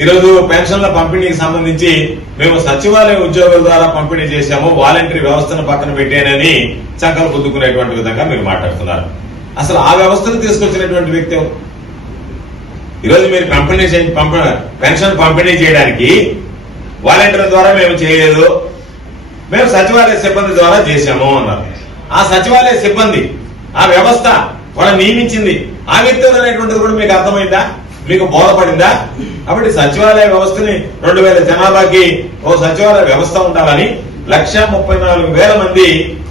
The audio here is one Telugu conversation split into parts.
ఈరోజు పెన్షన్ల పంపిణీకి సంబంధించి మేము సచివాలయ ఉద్యోగుల ద్వారా పంపిణీ చేశాము, వాలంటరీ వ్యవస్థను పక్కన పెట్టానని చంకలు పొద్దుకునేటువంటి విధంగా మీరు మాట్లాడుతున్నారు. అసలు ఆ వ్యవస్థను తీసుకొచ్చినటువంటి వ్యక్తి ఎవరు? ఈరోజు మీరు పెన్షన్ పంపిణీ చేయడానికి వాలంటీర్ల ద్వారా మేము చేయలేదు, మేము సచివాలయ సిబ్బంది ద్వారా చేశాము అన్నారు. ఆ సచివాలయ సిబ్బంది, ఆ వ్యవస్థ వాళ్ళు నియమించింది ఆ వ్యక్తులు అనేటువంటిది కూడా మీకు అర్థమైందా, మీకు బోధపడిందా? కాబట్టి సచివాలయ వ్యవస్థని 2000 జనాభాకి ఓ సచివాలయ వ్యవస్థ ఉండాలని 1,34,000 మంది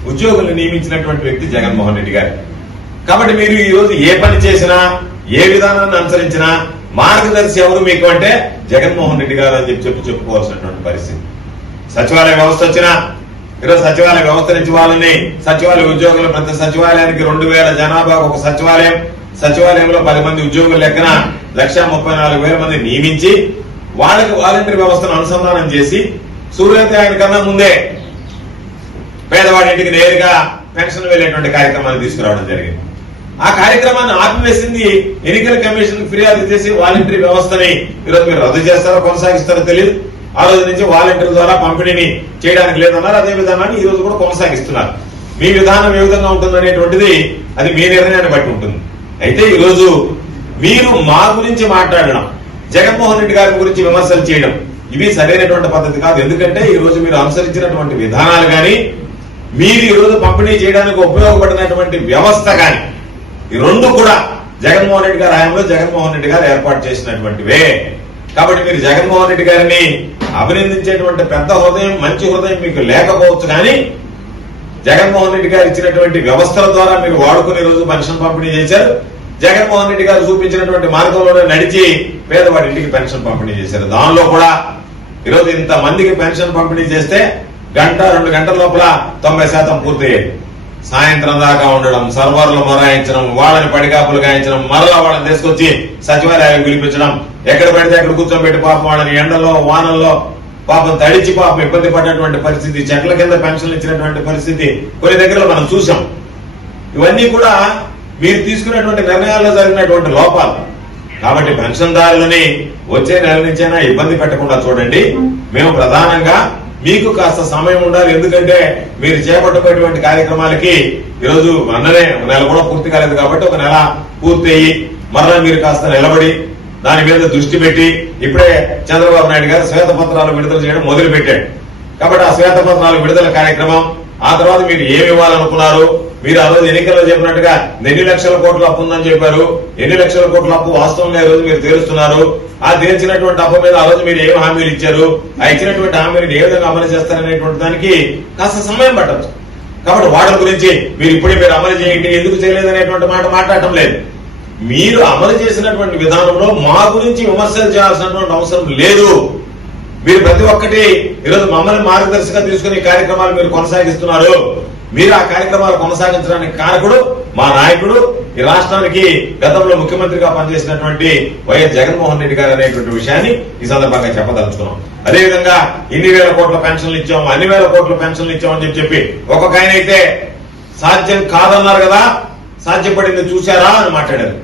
ఉద్యోగులను నియమించినటువంటి వ్యక్తి జగన్మోహన్ రెడ్డి గారు. కాబట్టి మీరు ఈ రోజు ఏ పని చేసినా, ఏ విధానాన్ని అనుసరించినా మార్గదర్శి ఎవరు మీకు అంటే జగన్మోహన్ రెడ్డి గారు అని చెప్పుకోవాల్సినటువంటి పరిస్థితి. సచివాలయ వ్యవస్థ వచ్చినా ఈరోజు సచివాలయ వ్యవస్థ నుంచి వాళ్ళని సచివాలయ ఉద్యోగులు ప్రతి సచివాలయానికి 2,000 జనాభాకు ఒక సచివాలయంలో 10 మంది ఉద్యోగుల లెక్కన 1,34,000 మంది నియమించి వాళ్ళకి వాలంటీర్ వ్యవస్థను అనుసంధానం చేసి సూర్యోదయాని కన్నా ముందే పేదవాడి ఇంటికి నేరుగా పెన్షన్ వెళ్లేటువంటి కార్యక్రమాన్ని తీసుకురావడం జరిగింది. ఆ కార్యక్రమాన్ని ఆపివేసింది ఎన్నికల కమిషన్ ఫిర్యాదు చేసి వాలంటీర్ వ్యవస్థని ఈరోజు మీరు రద్దు చేస్తారో కొనసాగిస్తారో తెలియదు. ఆ రోజు నుంచి వాలంటీర్ ద్వారా పంపిణీని చేయడానికి లేదన్నారు. అదే విధానాన్ని ఈ రోజు కూడా కొనసాగిస్తున్నారు. మీ విధానం ఏ విధంగా ఉంటుందనేటువంటిది అది మీ నిర్ణయాన్ని బట్టి ఉంటుంది. అయితే ఈ రోజు మీరు మా గురించి మాట్లాడడం, జగన్మోహన్ రెడ్డి గారి గురించి విమర్శలు చేయడం ఇవి సరైనటువంటి పద్ధతి కాదు. ఎందుకంటే ఈ రోజు మీరు అనుసరించినటువంటి విధానాలు కానీ, మీరు ఈ రోజు పంపిణీ చేయడానికి ఉపయోగపడినటువంటి వ్యవస్థ కానీ, ఈ రెండు కూడా జగన్మోహన్ రెడ్డి గారి హయాంలో జగన్మోహన్ రెడ్డి గారు ఏర్పాటు చేసినటువంటివే. కాబట్టి మీరు జగన్మోహన్ రెడ్డి గారిని అభినందించేటువంటి పెద్ద హృదయం, మంచి హృదయం మీకు లేకపోవచ్చు, కానీ జగన్మోహన్ రెడ్డి గారు ఇచ్చినటువంటి వ్యవస్థల ద్వారా మీరు వాడుకునే రోజు పెన్షన్ పంపిణీ చేశారు. జగన్మోహన్ రెడ్డి గారు చూపించినటువంటి మార్గంలోనే నడిచి పేదవాడి ఇంటికి పెన్షన్ పంపిణీ చేశారు. దానిలో కూడా ఈరోజు ఇంత మందికి పెన్షన్ పంపిణీ చేస్తే 1-2 గంటల లోపల 90% పూర్తయ్యేది. సాయంత్రం దాకా ఉండడం, సర్వర్లు మొరాయించడం, వాళ్ళని పడిగాపులు గాయించడం, మరలా వాళ్ళని తీసుకొచ్చి సచివాలయాలకు పిలిపించడం, ఎక్కడ పడితే అక్కడ కూర్చోబెట్టి పాపం వాళ్ళని ఎండల్లో వానల్లో పాపం తడిచి పాపం ఇబ్బంది పడినటువంటి పరిస్థితి, చెట్ల కింద పెన్షన్లు ఇచ్చినటువంటి పరిస్థితి కొన్ని దగ్గరలో మనం చూసాం. ఇవన్నీ కూడా మీరు తీసుకున్నటువంటి నిర్ణయాల్లో జరిగినటువంటి లోపాలు. కాబట్టి పెన్షన్దారులని వచ్చే నెల నుంచైనా ఇబ్బంది పెట్టకుండా చూడండి. మేము ప్రధానంగా మీకు కాస్త సమయం ఉండాలి. ఎందుకంటే మీరు చేపట్టబోయేటువంటి కార్యక్రమాలకి ఈరోజు అన్ననే నెల కూడా పూర్తి కాలేదు. కాబట్టి ఒక నెల పూర్తి అయ్యి మరలా మీరు కాస్త నిలబడి దాని మీద దృష్టి పెట్టి, ఇప్పుడే చంద్రబాబు నాయుడు గారు శ్వేతపత్రాలు విడుదల చేయడం మొదలు పెట్టాడు. కాబట్టి ఆ శ్వేతపత్రాలు విడుదల కార్యక్రమం, ఆ తర్వాత మీరు ఏమి ఇవ్వాలనుకున్నారు, మీరు ఆ రోజు ఎన్నికల్లో చెప్పినట్టుగా ఎన్ని లక్షల కోట్ల అప్పు ఉందని చెప్పారు, ఎన్ని లక్షల కోట్ల అప్పు వాస్తవంగా ఈ రోజు మీరు తీరుస్తున్నారు, ఆ తీర్చినటువంటి అప్పు మీద ఆ రోజు మీరు ఏమి హామీలు ఇచ్చారు, ఆ ఇచ్చినటువంటి హామీలు ఏ విధంగా అమలు చేస్తారనేటువంటి దానికి కాస్త సమయం పట్టచ్చు. కాబట్టి వాటి గురించి మీరు ఇప్పుడే మీరు అమలు చేయండి, ఎందుకు చేయలేదనేటువంటి మాట మాట్లాడటం లేదు. మీరు అమలు చేసినటువంటి విధానంలో మా గురించి విమర్శలు చేయాల్సినటువంటి అవసరం లేదు. మీరు ప్రతి ఒక్కటి ఈరోజు మమ్మల్ని మార్గదర్శిగా తీసుకుని కార్యక్రమాలు మీరు కొనసాగిస్తున్నారు. మీరు ఆ కార్యక్రమాలు కొనసాగించడానికి కారకుడు మా నాయకుడు, ఈ రాష్ట్రానికి గతంలో ముఖ్యమంత్రిగా పనిచేసినటువంటి వైఎస్ జగన్మోహన్ రెడ్డి గారు అనేటువంటి విషయాన్ని ఈ సందర్భంగా చెప్పదలుచుకున్నాం. అదేవిధంగా ఇన్ని వేల కోట్ల పెన్షన్లు ఇచ్చాం, అన్ని వేల కోట్ల పెన్షన్లు ఇచ్చామని చెప్పి ఒక్కొక్క ఆయన అయితే సాధ్యం కాదన్నారు కదా, సాధ్యపడింది చూశారా అని మాట్లాడారు.